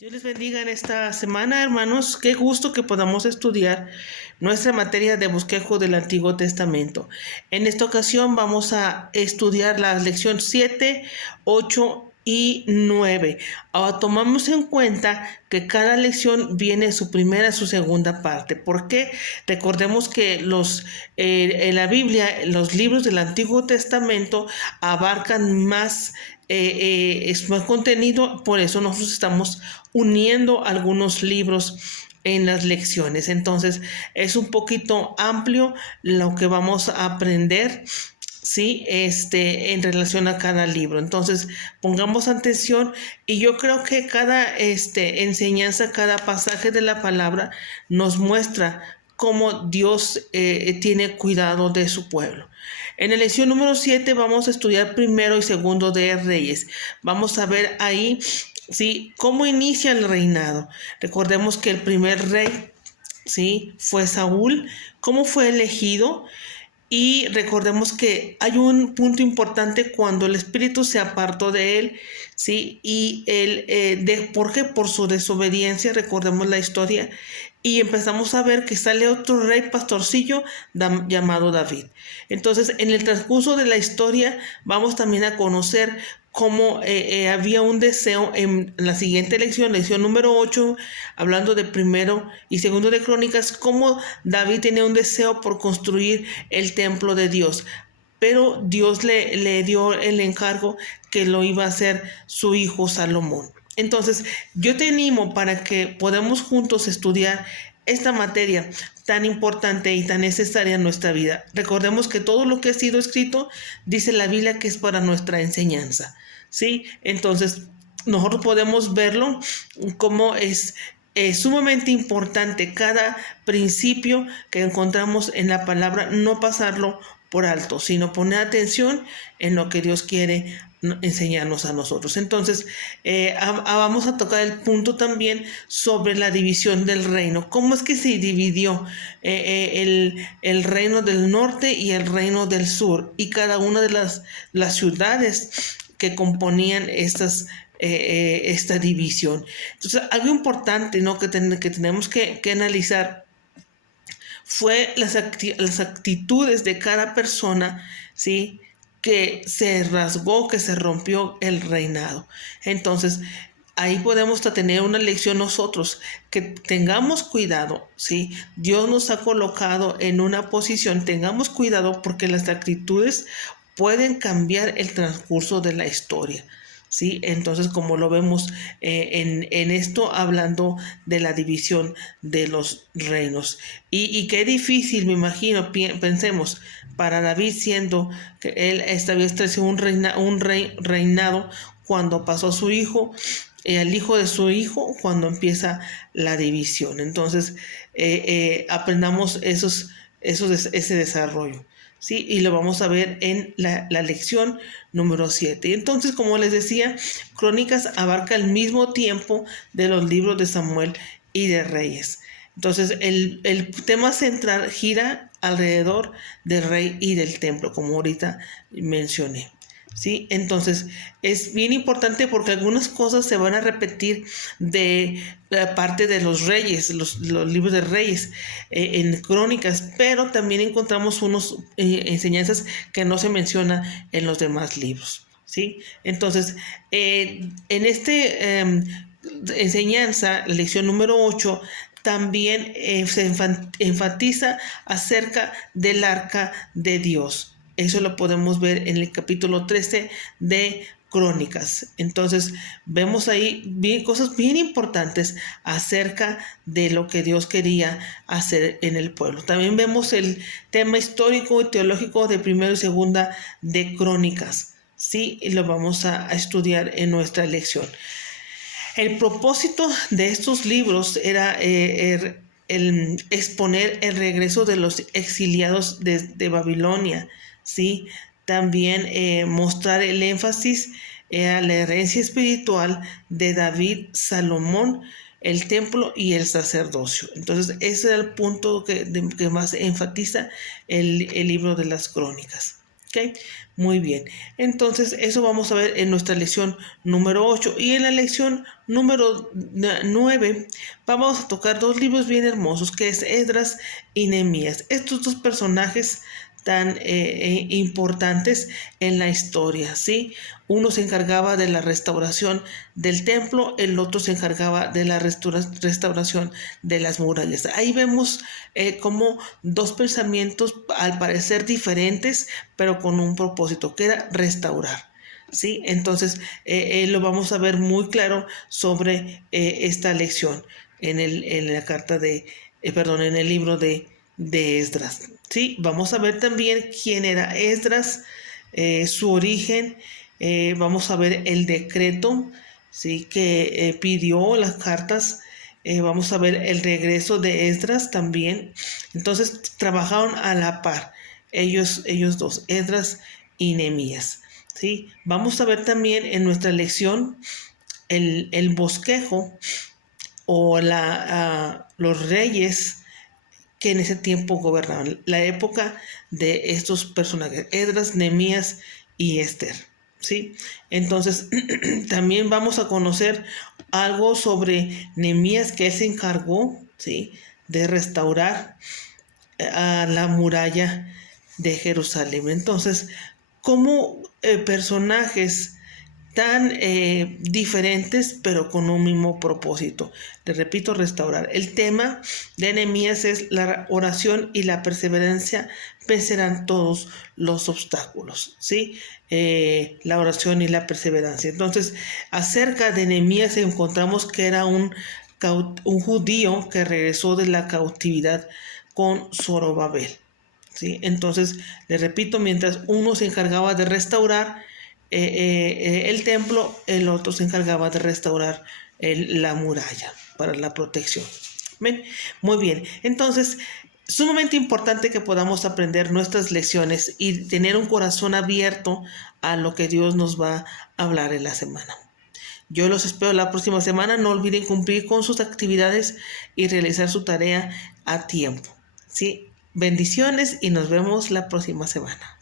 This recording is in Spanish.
Dios les bendiga en esta semana, hermanos. Qué gusto que podamos estudiar nuestra materia de bosquejo del Antiguo Testamento. En esta ocasión vamos a estudiar las lecciones 7, 8 y 9. Ahora tomamos en cuenta que cada lección viene su primera y su segunda parte. ¿Por qué? Recordemos que en la Biblia, los libros del Antiguo Testamento abarcan es más contenido, por eso nosotros estamos uniendo algunos libros en las lecciones. Entonces es un poquito amplio lo que vamos a aprender, sí, en relación a cada libro. Entonces pongamos atención, y yo creo que cada enseñanza, cada pasaje de la palabra nos muestra cómo Dios tiene cuidado de su pueblo. En la lección número 7 vamos a estudiar primero y segundo de Reyes. Vamos a ver ahí, sí, cómo inicia el reinado. Recordemos que el primer rey, sí, fue Saúl. Cómo fue elegido. Y recordemos que hay un punto importante cuando el espíritu se apartó de él, ¿sí? Y ¿por qué? Por su desobediencia, recordemos la historia. Y empezamos a ver que sale otro rey pastorcillo llamado David. Entonces, en el transcurso de la historia, vamos también a conocer cómo había un deseo en la siguiente lección número 8, hablando de primero y segundo de Crónicas, cómo David tenía un deseo por construir el templo de Dios. Pero Dios le dio el encargo que lo iba a hacer su hijo Salomón. Entonces, yo te animo para que podamos juntos estudiar esta materia tan importante y tan necesaria en nuestra vida. Recordemos que todo lo que ha sido escrito, dice la Biblia, que es para nuestra enseñanza, ¿sí? Entonces, nosotros podemos verlo como es sumamente importante cada principio que encontramos en la palabra, no pasarlo por alto, sino poner atención en lo que Dios quiere enseñarnos a nosotros. Entonces, vamos a tocar el punto también sobre la división del reino. ¿Cómo es que se dividió el reino del norte y el reino del sur? Y cada una de las ciudades que componían esta división. Entonces, algo importante, ¿no?, que tenemos que analizar fue las actitudes de cada persona, ¿sí?, que se rasgó, que se rompió el reinado. Entonces, ahí podemos tener una lección nosotros, que tengamos cuidado, ¿sí? Dios nos ha colocado en una posición, tengamos cuidado, porque las actitudes pueden cambiar el transcurso de la historia, ¿sí? Entonces, como lo vemos en esto, hablando de la división de los reinos. Y qué difícil, me imagino, pensemos, para David, siendo que él esta vez trajo un reinado cuando pasó a su hijo, al hijo de su hijo, cuando empieza la división. Entonces, aprendamos ese desarrollo, ¿sí? Y lo vamos a ver en la lección número 7. Y entonces, como les decía, Crónicas abarca el mismo tiempo de los libros de Samuel y de Reyes. Entonces, el tema central gira alrededor del rey y del templo, como ahorita mencioné, ¿sí? Entonces, es bien importante porque algunas cosas se van a repetir de la parte de los reyes, los libros de Reyes, en Crónicas, pero también encontramos unas enseñanzas que no se menciona en los demás libros, ¿sí? Entonces, en enseñanza, lección número 8, también se enfatiza acerca del arca de Dios. Eso lo podemos ver en el capítulo 13 de Crónicas. Entonces, vemos ahí cosas bien importantes acerca de lo que Dios quería hacer en el pueblo. También vemos el tema histórico y teológico de primero y segunda de Crónicas, ¿sí? Y lo vamos a estudiar en nuestra lección. El propósito de estos libros era el exponer el regreso de los exiliados de Babilonia, ¿sí? También mostrar el énfasis a la herencia espiritual de David, Salomón, el templo y el sacerdocio. Entonces, ese es el punto que más enfatiza el libro de las Crónicas. ¿Ok? Muy bien. Entonces, eso vamos a ver en nuestra lección número 8. Y en la lección número 9 vamos a tocar dos libros bien hermosos, que es Esdras y Nehemías. Estos dos personajes tan importantes en la historia, ¿sí? Uno se encargaba de la restauración del templo, el otro se encargaba de la restauración de las murallas. Ahí vemos como dos pensamientos al parecer diferentes, pero con un propósito, que era restaurar. ¿Sí? Entonces lo vamos a ver muy claro sobre esta lección en la carta de, perdón, en el libro de Esdras. ¿Sí? Vamos a ver también quién era Esdras, su origen, vamos a ver el decreto, ¿sí? Que pidió las cartas. Vamos a ver el regreso de Esdras también. Entonces trabajaron a la par, ellos dos, Esdras y Nehemías. ¿Sí? Vamos a ver también en nuestra lección el bosquejo o los reyes que en ese tiempo gobernaban, la época de estos personajes, Esdras, Nehemías y Esther. ¿Sí? Entonces, también vamos a conocer algo sobre Nehemías, que él se encargó, ¿sí?, de restaurar a la muralla de Jerusalén. Entonces, como personajes tan diferentes, pero con un mismo propósito. Les repito, restaurar. El tema de Nehemías es la oración y la perseverancia vencerán todos los obstáculos, ¿sí? La oración y la perseverancia. Entonces, acerca de Nehemías encontramos que era un judío que regresó de la cautividad con Zorobabel, ¿sí? Entonces, les repito, mientras uno se encargaba de restaurar el templo, el otro se encargaba de restaurar la muralla para la protección. ¿Ven? Muy bien, entonces, sumamente importante que podamos aprender nuestras lecciones y tener un corazón abierto a lo que Dios nos va a hablar en la semana. Yo los espero la próxima semana. No olviden cumplir con sus actividades y realizar su tarea a tiempo. ¿Sí? Bendiciones y nos vemos la próxima semana.